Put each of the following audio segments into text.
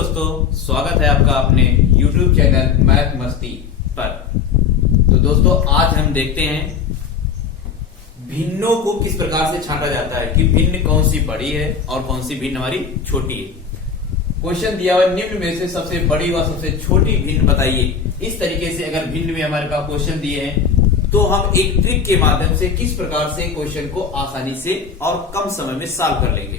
दोस्तों, स्वागत है आपका अपने YouTube चैनल मैथ मस्ती पर। तो दोस्तों, आज हम देखते हैं भिन्नों को किस प्रकार से छांटा जाता है कि भिन्न कौन सी बड़ी है और कौन सी भिन्न हमारी छोटी है। क्वेश्चन दिया हुआ निम्न में से सबसे बड़ी व सबसे छोटी भिन्न बताइए। इस तरीके से अगर भिन्न में हमारे पास क्वेश्चन दिए हैं तो हम एक ट्रिक के माध्यम से किस प्रकार से क्वेश्चन को आसानी से और कम समय में सॉल्व कर लेंगे।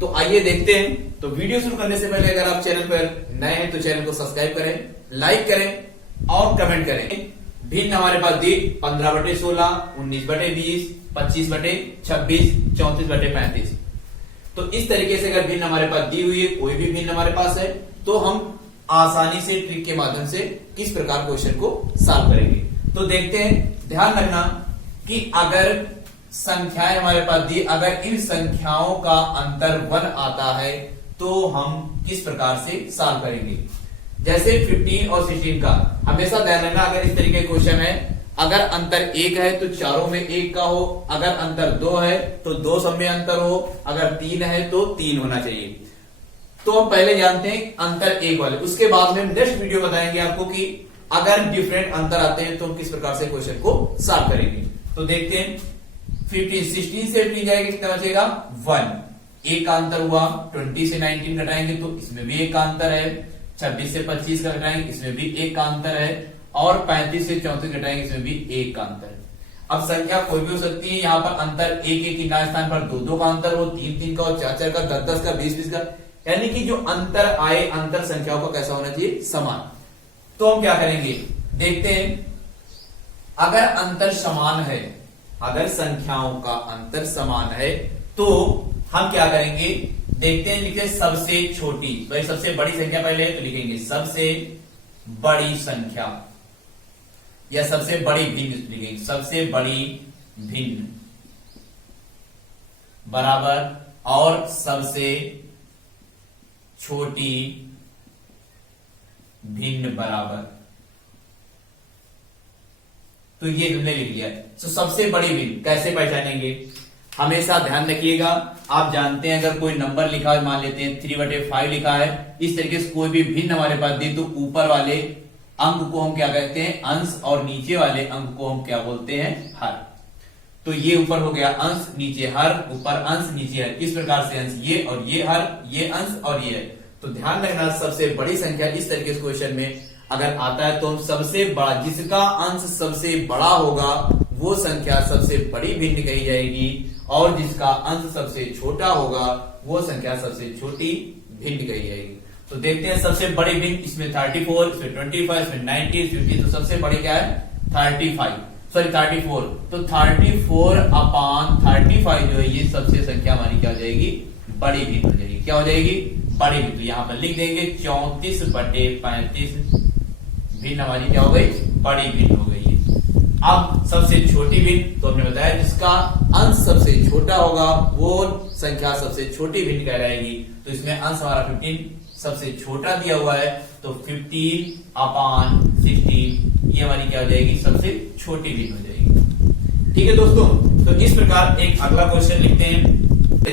तो आइए देखते हैं। तो वीडियो शुरू करने से पहले अगर आप चैनल पर नए हैं तो चैनल को सब्सक्राइब करें, लाइक करें और कमेंट करें। भिन्न हमारे पास दी 15/16, 19/20, 25/26, 34/35। तो इस तरीके से अगर भिन्न हमारे पास दी हुई है, कोई भी भिन्न हमारे पास है, तो हम आसानी से ट्रिक के माध्यम से किस प्रकार क्वेश्चन को सॉल्व करेंगे। तो देखते हैं। ध्यान रखना कि अगर संख्याएं हमारे पास दी, अगर इन संख्याओं का अंतर 1 आता है तो हम किस प्रकार से सॉल्व करेंगे। जैसे 15 और 16 का हमेशा ध्यान रखना, अगर इस तरीके का क्वेश्चन है, अगर अंतर 1 है तो चारों में 1 का हो, अगर अंतर 2 है तो 2 सब में अंतर हो, अगर 3 है तो 3 होना चाहिए। तो हम पहले जानते हैं अंतर 1 वाले, उसके बाद में हम नेक्स्ट वीडियो बताएंगे आपको कि अगर डिफरेंट अंतर आते हैं तो हम किस प्रकार से क्वेश्चन को सॉल्व करेंगे। तो देखते हैं। 15 16 से 18 जाएगा, कितना बचेगा 1। एक का अंतर हुआ। 20 से 19 घटाएंगे तो इसमें भी एक का अंतर है। 26 से 25 का घटाएंगे, इसमें भी एक का अंतर है। और 35 से 34 घटाएंगे, इसमें भी एक का अंतर है। अब संख्या कोई भी हो सकती है, यहाँ पर अंतर 1 की स्थान पर 2 का अंतर हो, 3 का और 4 का, 10 का, 20 का, यानी कि जो अंतर आए अंतर संख्याओं का कैसा होना चाहिए, समान। तो हम क्या करेंगे देखते हैं। अगर अंतर समान है, अगर संख्याओं का अंतर समान है तो हम क्या करेंगे देखते हैं। लिखे सबसे छोटी, भाई सबसे बड़ी संख्या पहले है तो लिखेंगे सबसे बड़ी संख्या या सबसे बड़ी भिन्न लिखेंगे। सबसे बड़ी भिन्न बराबर और सबसे छोटी भिन्न बराबर। तो ये हमने लिख लिया। तो सबसे बड़ी भिन्न कैसे पहचानेंगे, हमेशा ध्यान रखिएगा। आप जानते हैं अगर कोई नंबर लिखा है, मान लेते हैं 3/5 लिखा है, इस तरीके से कोई भी भिन्न हमारे पास दी तो ऊपर वाले अंक को हम क्या कहते हैं, अंश, और नीचे वाले अंक को हम क्या बोलते हैं, हर। तो ये ऊपर हो गया अंश, नीचे हर, ऊपर अंश नीचे हर, इस प्रकार से अंश ये और ये हर, ये अंश और ये हर। तो ध्यान रखना सबसे बड़ी संख्या इस तरीके से क्वेश्चन में अगर आता है तो हम सबसे बड़ा, जिसका अंश सबसे बड़ा होगा वो संख्या सबसे बड़ी भिन्न कही जाएगी, और जिसका अंश सबसे छोटा होगा वो संख्या सबसे छोटी भिन्न कही जाएगी। तो देखते हैं सबसे बड़ी भिन्न, इसमें 34, इसमें 25, इसमें 90, 50। तो सबसे बड़ी क्या है 34। तो 34/35 जो है ये सबसे संख्या हमारी क्या हो जाएगी, बड़ी भिन्न हो जाएगी। क्या हो जाएगी, बड़ी भिन्न। तो यहां पर लिख देंगे 34/35 भिन्न हमारी क्या हो गई, बड़ी भिन्न हो गई है। अब सबसे छोटी भिन्न तो हमने बताया जिसका अंश सबसे छोटा होगा वो संख्या सबसे छोटी भिन्न कहलाएगी। तो इसमें अंश हमारा 15 सबसे छोटा दिया हुआ है, तो 15/16 ये हमारी क्या हो जाएगी, सबसे छोटी भिन्न हो जाएगी। ठीक है दोस्तों, तो इस प्रकार एक अगला क्वेश्चन लिखते हैं।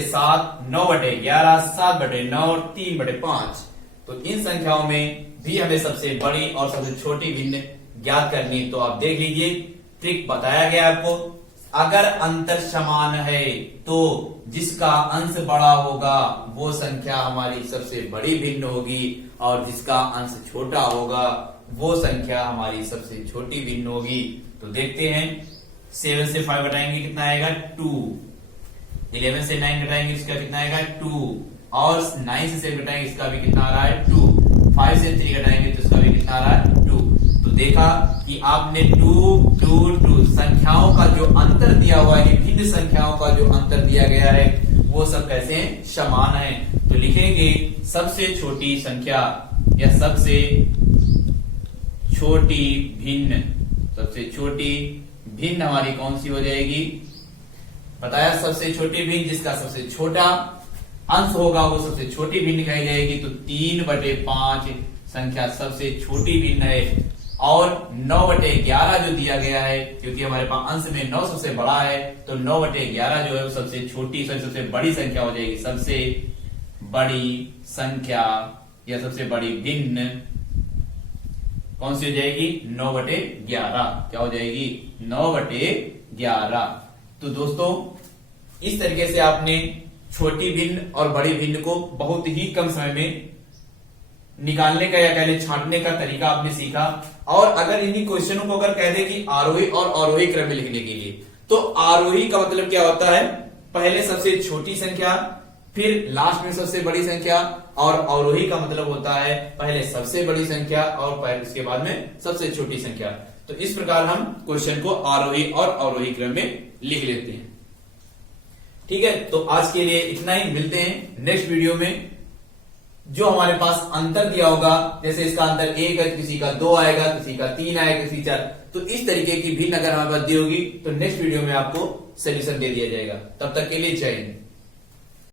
7 9/11, 7/9 और 3/5। तो इन संख्याओं में भी हमें सबसे बड़ी और सबसे छोटी भिन्न ज्ञात करनी है। तो आप देख लीजिए, ट्रिक बताया गया आपको। अगर अंतर समान है तो जिसका अंश बड़ा होगा वो संख्या हमारी सबसे बड़ी भिन्न होगी, और जिसका अंश छोटा होगा वो संख्या हमारी सबसे छोटी भिन्न होगी। तो देखते हैं। 7 से 5 घटाएंगे, कितना आएगा 2। 11 से 9 घटाएंगे, इसका कितना आएगा 2। और 9 से 7 घटाएंगे, इसका भी कितना आ रहा है 2। 5 से 3 घटाएंगे तो इसका भी कितना आ रहा है 2। तो देखा कि आपने 2 2 2 संख्याओं का जो अंतर दिया हुआ है, भिन्न संख्याओं का जो अंतर दिया गया है वो सब कैसे हैं, समान है। तो लिखेंगे सबसे छोटी संख्या या सबसे छोटी भिन्न। सबसे छोटी भिन्न हमारी कौन सी हो जाएगी, बताया सबसे छोटी भिन्न जिसका सबसे छोटा अंश होगा वो सबसे छोटी भिन्न कही जाएगी। तो 3/5 संख्या सबसे छोटी भिन्न है, और 9/11 जो दिया गया है, क्योंकि हमारे पास अंश में 9 सबसे बड़ा है, तो 9/11 जो है वो सबसे छोटी सबसे बड़ी संख्या हो जाएगी। सबसे बड़ी संख्या या सबसे बड़ी भिन्न कौन सी हो जाएगी? 9/11। क्या हो जाएगी? 9/11। तो दोस्तों इस तरीके से आपने छोटी भिन्न और बड़ी भिन्न को बहुत ही कम समय में निकालने का या कहले छांटने का तरीका आपने सीखा। और अगर इन्हीं क्वेश्चनों को अगर कह दे कि आरोही और अवरोही क्रम में लिखने के लिए, तो आरोही का मतलब क्या होता है? पहले सबसे छोटी संख्या, फिर लास्ट में सबसे बड़ी संख्या। और अवरोही का मतलब होता है पहले सबसे बड़ी संख्या और पहले उसके बाद में सबसे छोटी संख्या। तो इस प्रकार हम क्वेश्चन को आरोही और अवरोही क्रम में लिख लेते हैं। ठीक है, तो आज के लिए इतना ही। मिलते हैं नेक्स्ट वीडियो में। जो हमारे पास अंतर दिया होगा, जैसे इसका अंतर 1 है, किसी का 2 आएगा, किसी का 3 आएगा, किसी 4, तो इस तरीके की भिन्न अगर हमारे पास दी होगी तो नेक्स्ट वीडियो में आपको सोल्यूशन दे दिया जाएगा। तब तक के लिए जय हिंद।